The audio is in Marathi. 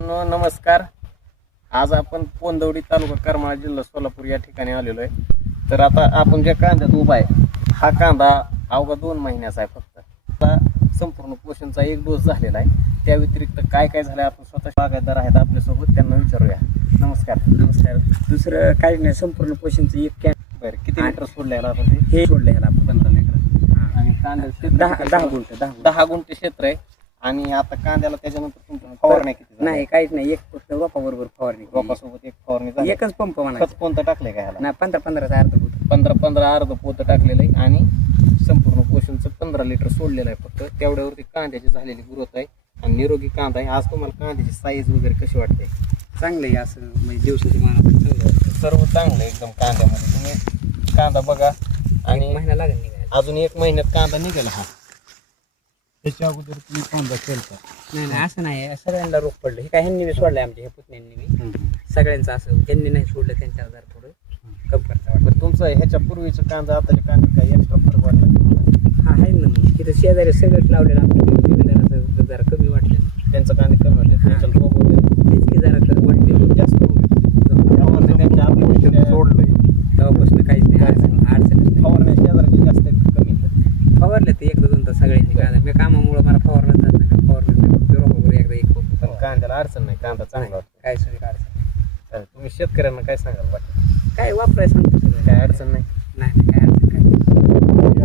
नमस्कार. आज आपण पोंदवडी तालुका करमाळा जिल्हा सोलापूर या ठिकाणी आलेलो आहे. तर आता आपण ज्या कांद्यात उभा आहे हा कांदा अवघा 2 महिन्याचा आहे फक्त. आता संपूर्ण पोषणचा 1 डोस झालेला आहे. त्या व्यतिरिक्त काय काय झालं आपण स्वतः बागायतदार आहेत आपल्यासोबत, त्यांना विचारूया. नमस्कार. नमस्कार. दुसरं काही नाही, संपूर्ण पोषणचं एक कॅन. बरं, किती लिटर सोडलेला आपण हे सोडलं ह्याला आपण 15 लिटर. आणि कांद्याचं 10 गुंठ 10 गुंठे क्षेत्र आहे. आणि आता कांद्याला त्याच्यानंतर तुमचं फवारणी किती झाली? नाही, काहीच नाही. एक फक्त रोपाबरोबर फवारणी केली. रोपासोबत एक फवारणी झाली. एकच पंप खत म्हणायचं. कोणतं टाकलंय का ह्याला? नाही, 15-15 अर्ध फूट. 15 अर्ध पोतं टाकलेलं आहे आणि संपूर्ण पोषणचं 15 लिटर सोडलेलं आहे फक्त. तेवढ्यावरती कांद्याची झालेली ग्रोथ आहे आणि निरोगी कांदा आहे. आज तुम्हाला कांद्याची साईज वगैरे कशी वाटते? चांगलं आहे असं, म्हणजे दिवसाच्या मानात चांगलं वाटतं. सर्व चांगलं आहे एकदम कांद्यामध्ये. तुम्ही कांदा बघा आणि एक महिना लागेल निघायला. अजून 1 महिन्यात कांदा निघेल. हा त्याच्या अगोदर तुम्ही कांदा केलता? नाही, असं नाही. सगळ्यांना रोग पडलं. हे काय ह्यांनी बी सोडलंय, आमच्या ह्या पुतण्यांनी बी. सगळ्यांचं असं, ज्यांनी नाही सोडलं त्यांच्या आधार थोडं कम करता वाटतं. बरं, तुमचं ह्याच्या पूर्वीचं कांदा आताच्या कांदा काय एक्स्ट्रा फरक वाटला? हा आहे ना. मग तिथं शेजारी सगळंच लावलेलं आमच्या जरा कमी वाटलं. त्यांचं कांदे कमी वाटले, त्यांच्या रोग वगैरे तेच की जरा वाटले जास्त होते. त्यांच्या आपण सोडलंय तेव्हापासून काहीच नाही, अडचणच नाही. फवारण्या शेजारची जास्त कमी आहेत. फवारलं ते एकदा दोनदा सगळ्यांनी कांदा. मी कामामुळे मला फवारलं जात नाही. फवारलं वगैरे एकदा एक पण कांद्याला अडचण नाही, कांदा चांगला होता. काय सगळी अडचण चालेल. तुम्ही शेतकऱ्यांना काय सांगाल बाकी? काय वापरायचं सांगतो सगळं. काय अडचण नाही? नाही काय अडचण काय.